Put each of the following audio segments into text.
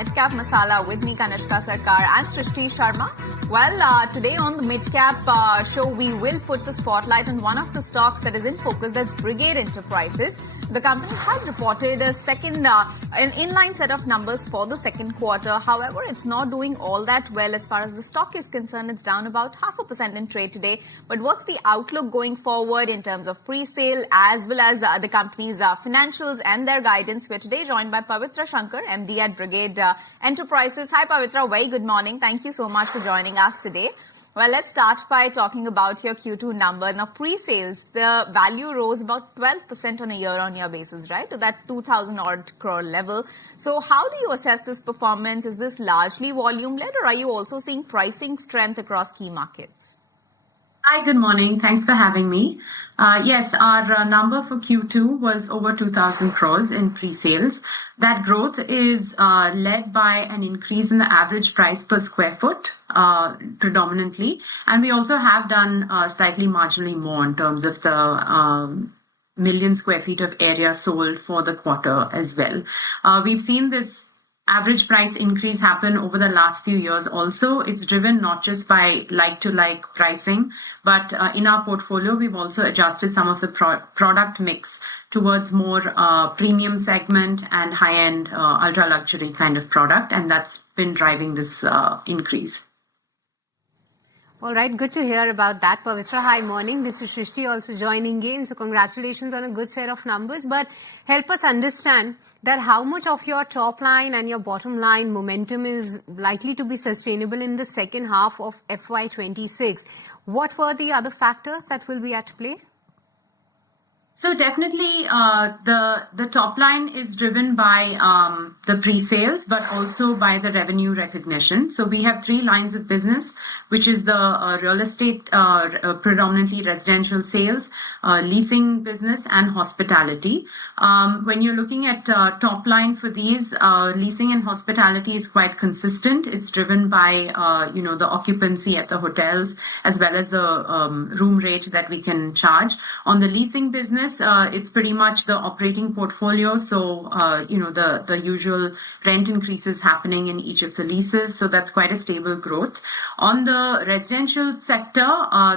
Mid-Cap Masala with me, Kanishka Sarkar and Srishti Sharma. Well, today on the Mid-Cap show, we will put the spotlight on one of the stocks that is in focus, that's Brigade Enterprises. The company has reported an inline set of numbers for the second quarter. However, it's not doing all that well as far as the stock is concerned. It's down about 0.5% in trade today. But what's the outlook going forward in terms of pre-sale as well as the company's financials and their guidance? We're today joined by Pavitra Shankar, MD at Brigade Enterprises. Hi, Pavitra. Very good morning. Thank you so much for joining us today. Well, let's start by talking about your Q2 number. Now, pre-sales, the value rose about 12% on a year-on-year basis, right, to that 2,000-odd crore level. So how do you assess this performance? Is this largely volume-led, or are you also seeing pricing strength across key markets? Hi, good morning. Thanks for having me. Yes, our number for Q2 was over 2,000 crores in pre-sales. That growth is led by an increase in the average price per square foot, predominantly. And we also have done slightly marginally more in terms of the million square feet of area sold for the quarter as well. We've seen this average price increase happen over the last few years also. It's driven not just by like-to-like pricing, but in our portfolio, we've also adjusted some of the product mix towards more premium segment and high-end ultra-luxury kind of product, and that's been driving this increase. All right, good to hear about that, Pavitra. Hi, morning. This is Srishti also joining in. So congratulations on a good set of numbers. But help us understand that how much of your top line and your bottom line momentum is likely to be sustainable in the second half of FY26. What were the other factors that will be at play? So definitely the top line is driven by the pre-sales, but also by the revenue recognition. So we have three lines of business, which is the real estate, predominantly residential sales, leasing business, and hospitality. When you're looking at top line for these, leasing and hospitality is quite consistent. It's driven by the occupancy at the hotels as well as the room rate that we can charge. On the leasing business, it's pretty much the operating portfolio. So, the usual rent increases happening in each of the leases. So that's quite a stable growth. On the residential sector,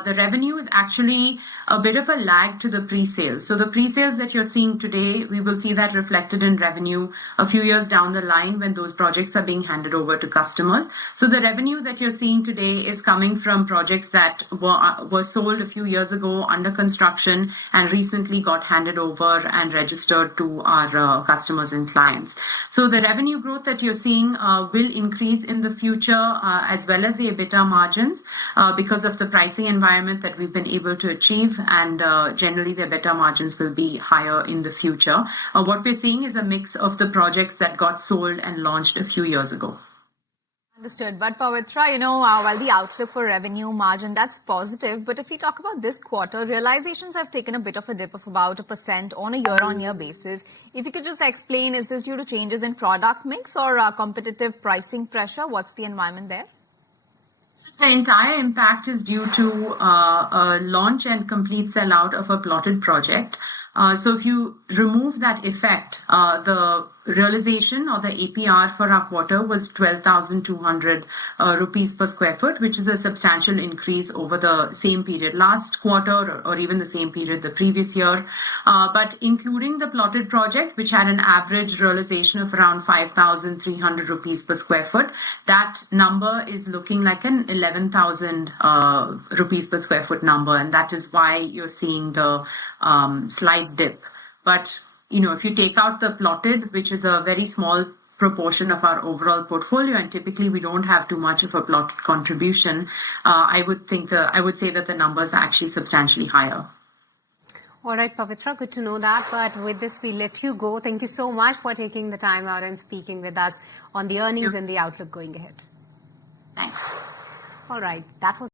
the revenue is actually a bit of a lag to the pre-sales. So the pre-sales that you're seeing today, we will see that reflected in revenue a few years down the line when those projects are being handed over to customers. So the revenue that you're seeing today is coming from projects that were sold a few years ago under construction and recently got handed over and registered to our customers and clients. So the revenue growth that you're seeing will increase in the future as well as the EBITDA margins because of the pricing environment that we've been able to achieve, and generally the EBITDA margins will be higher in the future. What we're seeing is a mix of the projects that got sold and launched a few years ago. Understood. But Pavitra, while the outlook for revenue margin, that's positive. But if we talk about this quarter, realizations have taken a bit of a dip of about 1% on a year-on-year basis. If you could just explain, is this due to changes in product mix or competitive pricing pressure? What's the environment there? So the entire impact is due to a launch and complete sellout of a plotted project. So if you remove that effect, the realization or the APR for our quarter was 12,200 rupees per square foot, which is a substantial increase over the same period last quarter or even the same period the previous year. But including the plotted project, which had an average realization of around 5,300 rupees per square foot, that number is looking like an 11,000 rupees per square foot number. And that is why you're seeing the slight dip. But if you take out the plotted, which is a very small proportion of our overall portfolio, and typically we don't have too much of a plotted contribution, I would say that the numbers are actually substantially higher. All right, Pavitra, good to know that. But with this, we let you go. Thank you so much for taking the time out and speaking with us on the earnings and the outlook going ahead. Thanks. All right, that was